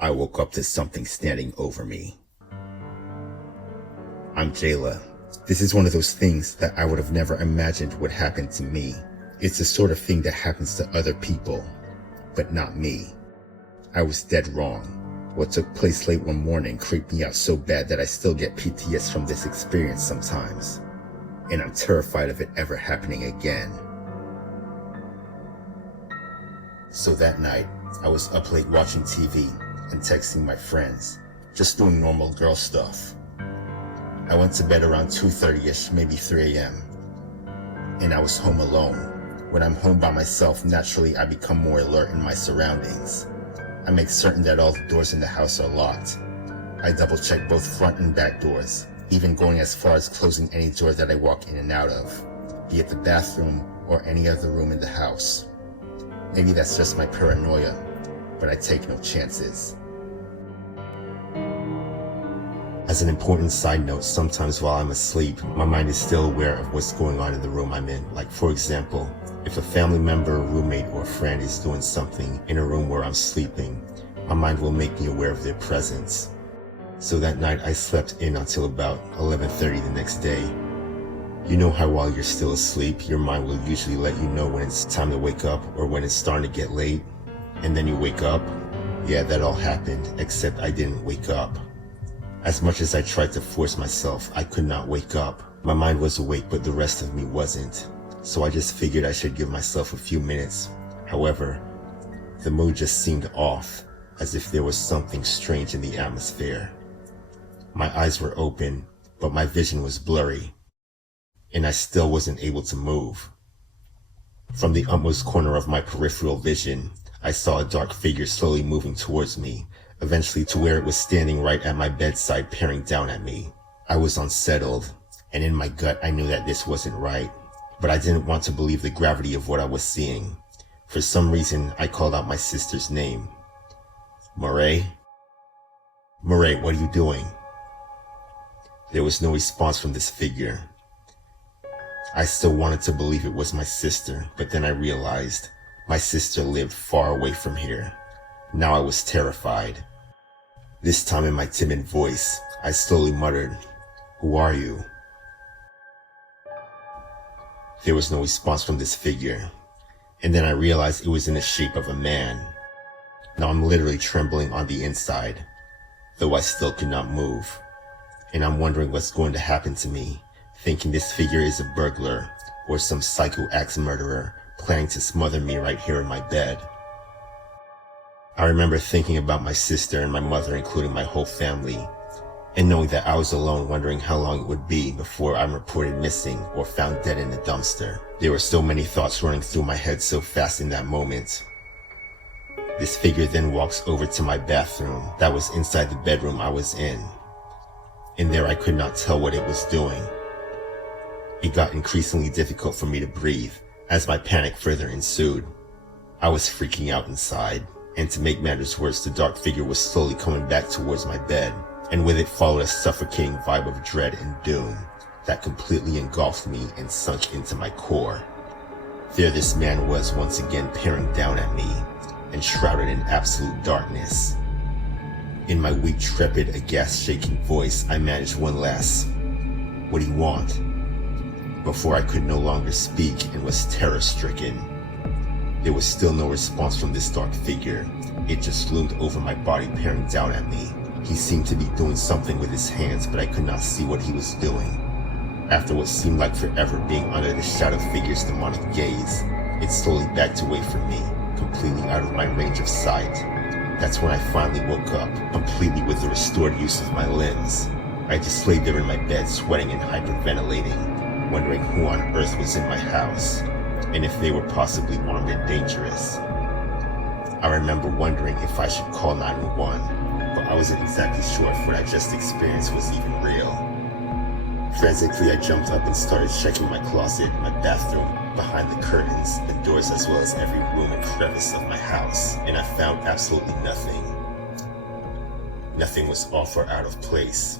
I woke up to something standing over me. I'm Jayla. This is one of those things that I would have never imagined would happen to me. It's the sort of thing that happens to other people, but not me. I was dead wrong. What took place late one morning creeped me out so bad that I still get PTSD from this experience sometimes, and I'm terrified of it ever happening again. So that night, I was up late watching TV and texting my friends, just doing normal girl stuff. I went to bed around 2:30ish, maybe 3 a.m. and I was home alone. When I'm home by myself, naturally I become more alert in my surroundings. I make certain that all the doors in the house are locked. I double check both front and back doors, even going as far as closing any door that I walk in and out of, be it the bathroom or any other room in the house. Maybe that's just my paranoia, but I take no chances. As an important side note, sometimes while I'm asleep, my mind is still aware of what's going on in the room I'm in. Like, for example, if a family member, roommate, or friend is doing something in a room where I'm sleeping, my mind will make me aware of their presence. So that night I slept in until about 11:30 the next day. You know how while you're still asleep, your mind will usually let you know when it's time to wake up or when it's starting to get late, and then you wake up? Yeah, that all happened, except I didn't wake up. As much as I tried to force myself, I could not wake up. My mind was awake, but the rest of me wasn't. So I just figured I should give myself a few minutes. However, the mood just seemed off, as if there was something strange in the atmosphere. My eyes were open, but my vision was blurry, and I still wasn't able to move. From the utmost corner of my peripheral vision, I saw a dark figure slowly moving towards me, eventually to where it was standing right at my bedside, peering down at me. I was unsettled, and in my gut I knew that this wasn't right, but I didn't want to believe the gravity of what I was seeing. For some reason, I called out my sister's name. Murray? Murray, what are you doing? There was no response from this figure. I still wanted to believe it was my sister, but then I realized my sister lived far away from here. Now I was terrified. This time in my timid voice, I slowly muttered, "Who are you?" There was no response from this figure, and then I realized it was in the shape of a man. Now I'm literally trembling on the inside, though I still could not move, and I'm wondering what's going to happen to me, thinking this figure is a burglar or some psycho axe murderer planning to smother me right here in my bed. I remember thinking about my sister and my mother, including my whole family, and knowing that I was alone, wondering how long it would be before I'm reported missing or found dead in a dumpster. There were so many thoughts running through my head so fast in that moment. This figure then walks over to my bathroom that was inside the bedroom I was in. In there I could not tell what it was doing. It got increasingly difficult for me to breathe as my panic further ensued. I was freaking out inside, and to make matters worse, the dark figure was slowly coming back towards my bed, and with it followed a suffocating vibe of dread and doom that completely engulfed me and sunk into my core. There this man was once again peering down at me, enshrouded in absolute darkness. In my weak, trepid, aghast, shaking voice, I managed one last, "What do you want?" before I could no longer speak and was terror-stricken. There was still no response from this dark figure. It just loomed over my body, peering down at me. He seemed to be doing something with his hands, but I could not see what he was doing. After what seemed like forever being under the shadow figure's demonic gaze, it slowly backed away from me, completely out of my range of sight. That's when I finally woke up, completely with the restored use of my limbs. I just lay there in my bed, sweating and hyperventilating, wondering who on earth was in my house, and if they were possibly armed and dangerous. I remember wondering if I should call 911, but I wasn't exactly sure if what I just experienced was even real. Frantically, I jumped up and started checking my closet, my bathroom, behind the curtains and doors, as well as every room and crevice of my house, and I found absolutely nothing. Nothing was off or out of place.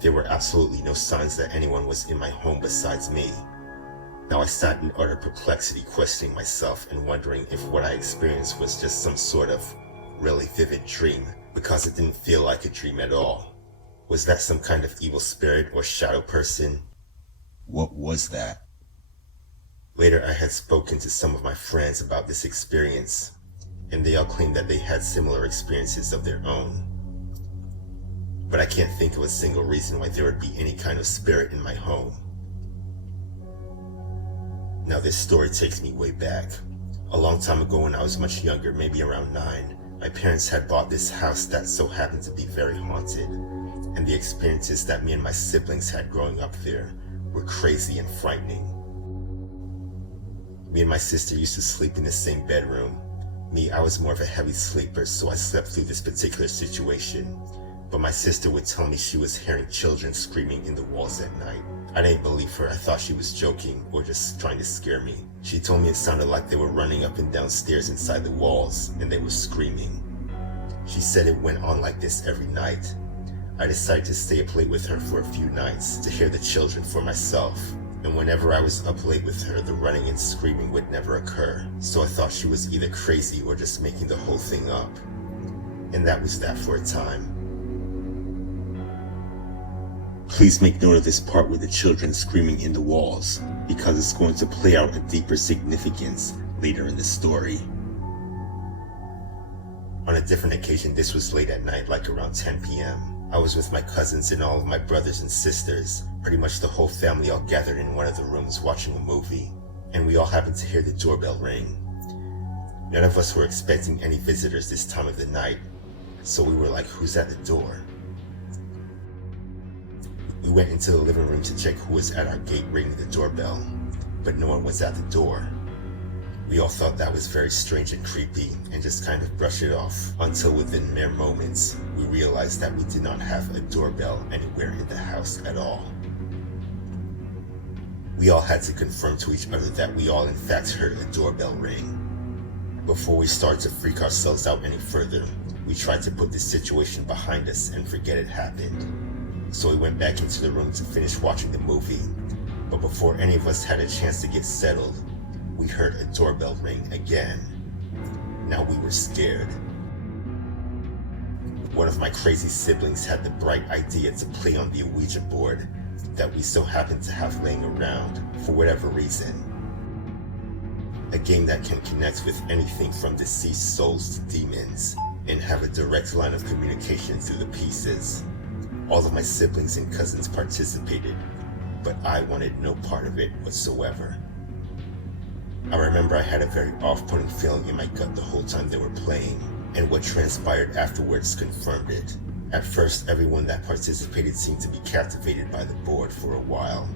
There were absolutely no signs that anyone was in my home besides me. Now I sat in utter perplexity, questioning myself and wondering if what I experienced was just some sort of really vivid dream, because it didn't feel like a dream at all. Was that some kind of evil spirit or shadow person? What was that? Later, I had spoken to some of my friends about this experience, and they all claimed that they had similar experiences of their own. But I can't think of a single reason why there would be any kind of spirit in my home. Now this story takes me way back. A long time ago when I was much younger, maybe around 9, my parents had bought this house that so happened to be very haunted, and the experiences that me and my siblings had growing up there were crazy and frightening. Me and my sister used to sleep in the same bedroom. Me, I was more of a heavy sleeper, so I slept through this particular situation. But my sister would tell me she was hearing children screaming in the walls at night. I didn't believe her. I thought she was joking or just trying to scare me. She told me it sounded like they were running up and down stairs inside the walls, and they were screaming. She said it went on like this every night. I decided to stay up late with her for a few nights to hear the children for myself. And whenever I was up late with her, the running and screaming would never occur. So I thought she was either crazy or just making the whole thing up. And that was that for a time. Please make note of this part with the children screaming in the walls, because it's going to play out a deeper significance later in the story. On a different occasion, this was late at night, like around 10 p.m. I was with my cousins and all of my brothers and sisters, pretty much the whole family all gathered in one of the rooms watching a movie, and we all happened to hear the doorbell ring. None of us were expecting any visitors this time of the night, so we were like, who's at the door? We went into the living room to check who was at our gate ringing the doorbell, but no one was at the door. We all thought that was very strange and creepy and just kind of brushed it off, until within mere moments, we realized that we did not have a doorbell anywhere in the house at all. We all had to confirm to each other that we all in fact heard a doorbell ring. Before we started to freak ourselves out any further, we tried to put this situation behind us and forget it happened. So we went back into the room to finish watching the movie, but before any of us had a chance to get settled, we heard a doorbell ring again. Now we were scared. One of my crazy siblings had the bright idea to play on the Ouija board that we so happened to have laying around for whatever reason. A game that can connect with anything from deceased souls to demons and have a direct line of communication through the pieces. All of my siblings and cousins participated, but I wanted no part of it whatsoever. I remember I had a very off-putting feeling in my gut the whole time they were playing, and what transpired afterwards confirmed it. At first, everyone that participated seemed to be captivated by the board for a while,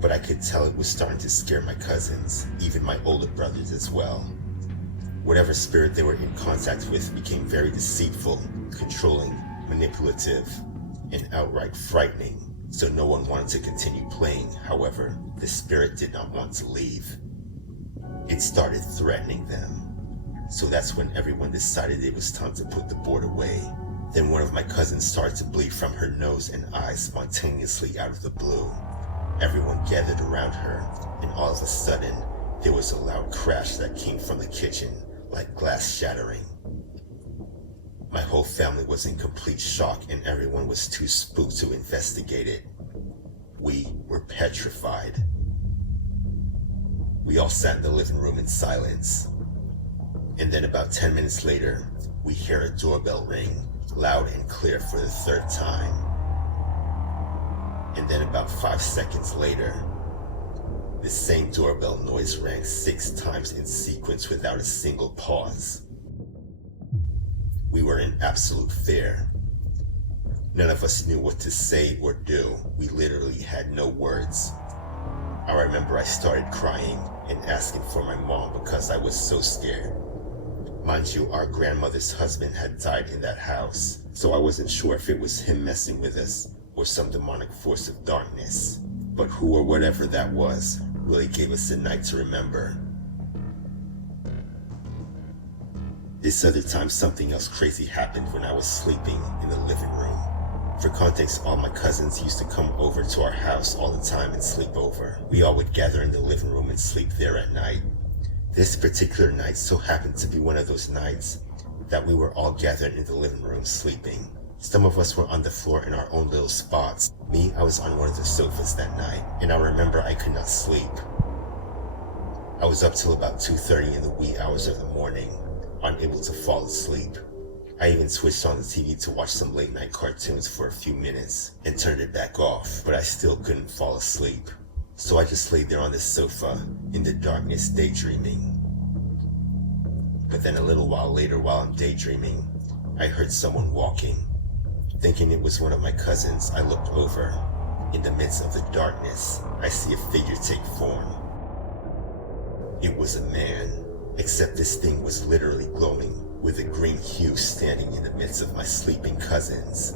but I could tell it was starting to scare my cousins, even my older brothers as well. Whatever spirit they were in contact with became very deceitful, controlling, manipulative, and outright frightening, so no one wanted to continue playing. However, the spirit did not want to leave. It started threatening them. So that's when everyone decided it was time to put the board away. Then one of my cousins started to bleed from her nose and eyes spontaneously out of the blue. Everyone gathered around her, and all of a sudden, there was a loud crash that came from the kitchen, like glass shattering. My whole family was in complete shock, and everyone was too spooked to investigate it. We were petrified. We all sat in the living room in silence. And then about 10 minutes later, we hear a doorbell ring, loud and clear for the 3rd time. And then about 5 seconds later, the same doorbell noise rang 6 times in sequence without a single pause. We were in absolute fear. None of us knew what to say or do. We literally had no words. I remember I started crying and asking for my mom because I was so scared. Mind you, our grandmother's husband had died in that house, so I wasn't sure if it was him messing with us or some demonic force of darkness. But who or whatever that was really gave us a night to remember. This other time, something else crazy happened when I was sleeping in the living room. For context, all my cousins used to come over to our house all the time and sleep over. We all would gather in the living room and sleep there at night. This particular night so happened to be one of those nights that we were all gathered in the living room sleeping. Some of us were on the floor in our own little spots. Me, I was on one of the sofas that night, and I remember I could not sleep. I was up till about 2:30 in the wee hours of the morning, unable to fall asleep. I even switched on the TV to watch some late night cartoons for a few minutes and turned it back off, but I still couldn't fall asleep. So I just laid there on the sofa in the darkness daydreaming. But then a little while later, while I'm daydreaming, I heard someone walking. Thinking it was one of my cousins, I looked over. In the midst of the darkness, I see a figure take form. It was a man, except this thing was literally glowing with a green hue, standing in the midst of my sleeping cousins.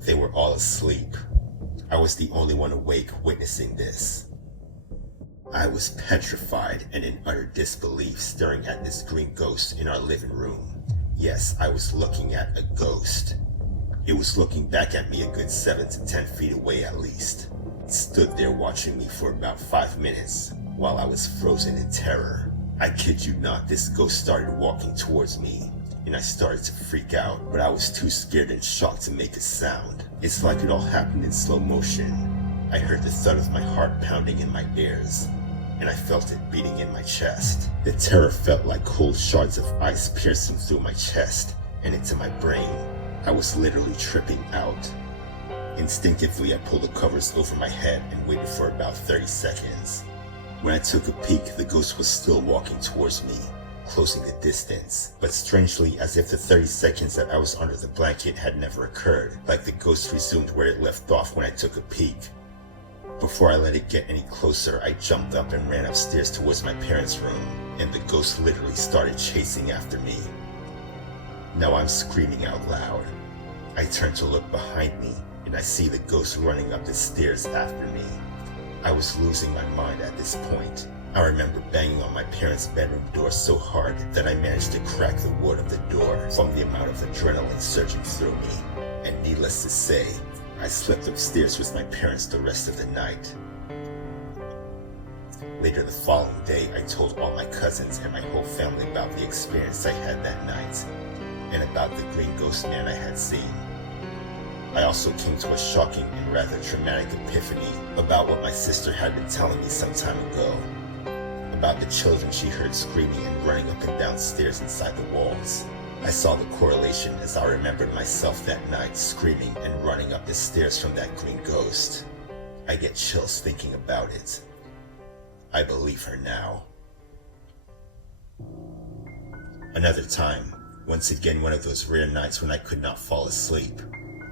They were all asleep. I was the only one awake witnessing this. I was petrified and in utter disbelief, staring at this green ghost in our living room. Yes, I was looking at a ghost. It was looking back at me a good 7 to 10 feet away at least. It stood there watching me for about 5 minutes while I was frozen in terror. I kid you not, this ghost started walking towards me, and I started to freak out, but I was too scared and shocked to make a sound. It's like it all happened in slow motion. I heard the thud of my heart pounding in my ears, and I felt it beating in my chest. The terror felt like cold shards of ice piercing through my chest and into my brain. I was literally tripping out. Instinctively, I pulled the covers over my head and waited for about 30 seconds. When I took a peek, the ghost was still walking towards me, closing the distance, but strangely, as if the 30 seconds that I was under the blanket had never occurred, like the ghost resumed where it left off when I took a peek. Before I let it get any closer, I jumped up and ran upstairs towards my parents' room, and the ghost literally started chasing after me. Now I'm screaming out loud. I turn to look behind me, and I see the ghost running up the stairs after me. I was losing my mind at this point. I remember banging on my parents' bedroom door so hard that I managed to crack the wood of the door from the amount of adrenaline surging through me. And needless to say, I slept upstairs with my parents the rest of the night. Later the following day, I told all my cousins and my whole family about the experience I had that night, and about the green ghost man I had seen. I also came to a shocking and rather traumatic epiphany about what my sister had been telling me some time ago, about the children she heard screaming and running up and down stairs inside the walls. I saw the correlation as I remembered myself that night screaming and running up the stairs from that green ghost. I get chills thinking about it. I believe her now. Another time, once again one of those rare nights when I could not fall asleep.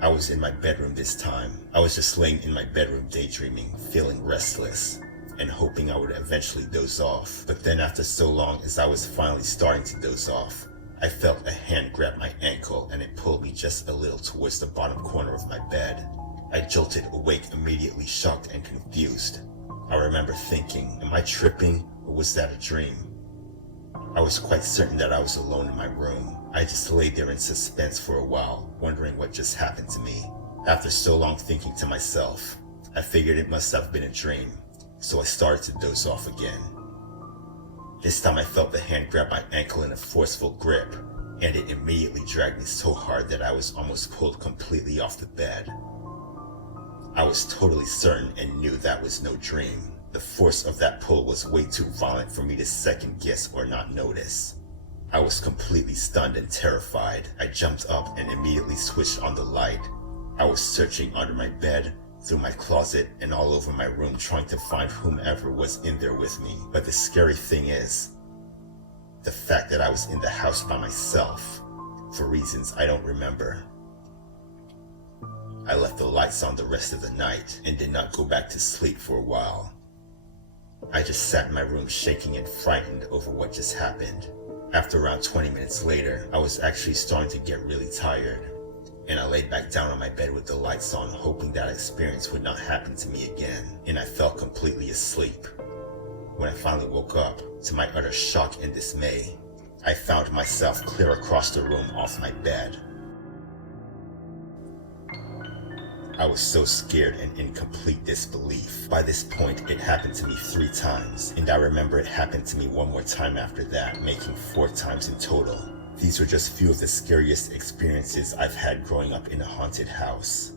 I was in my bedroom this time. I was just laying in my bedroom daydreaming, feeling restless, and hoping I would eventually doze off. But then after so long, as I was finally starting to doze off, I felt a hand grab my ankle and it pulled me just a little towards the bottom corner of my bed. I jolted awake immediately, shocked and confused. I remember thinking, am I tripping or was that a dream? I was quite certain that I was alone in my room. I just lay there in suspense for a while, wondering what just happened to me. After so long thinking to myself, I figured it must have been a dream, so I started to doze off again. This time I felt the hand grab my ankle in a forceful grip, and it immediately dragged me so hard that I was almost pulled completely off the bed. I was totally certain and knew that was no dream. The force of that pull was way too violent for me to second guess or not notice. I was completely stunned and terrified. I jumped up and immediately switched on the light. I was searching under my bed, through my closet, and all over my room trying to find whomever was in there with me. But the scary thing is, the fact that I was in the house by myself, for reasons I don't remember. I left the lights on the rest of the night and did not go back to sleep for a while. I just sat in my room shaking and frightened over what just happened. After around 20 minutes later, I was actually starting to get really tired, and I laid back down on my bed with the lights on, hoping that experience would not happen to me again, and I fell completely asleep. When I finally woke up, to my utter shock and dismay, I found myself clear across the room off my bed. I was so scared and in complete disbelief. By this point, it happened to me 3 times, and I remember it happened to me one more time after that, making 4 times in total. These are just few of the scariest experiences I've had growing up in a haunted house.